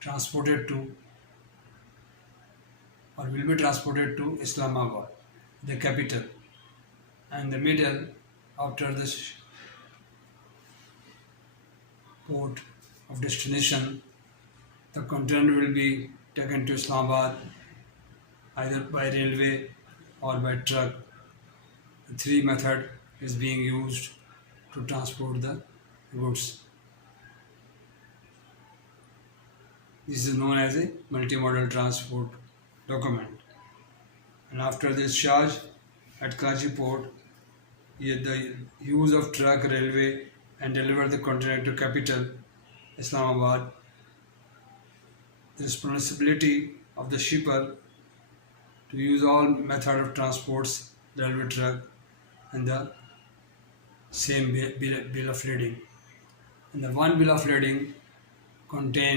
transported to or will be transported to Islamabad, the capital. And the middle, after this port of destination, the container will be taken to Islamabad either by railway or by truck. The three method is being used to transport the goods. This is known as a multimodal transport document. And after discharge at Karachi port, the use of truck, railway, and deliver the container to capital Islamabad. The responsibility of the shipper to use all method of transports, railway, truck, and the same bill of lading. And the one bill of lading contains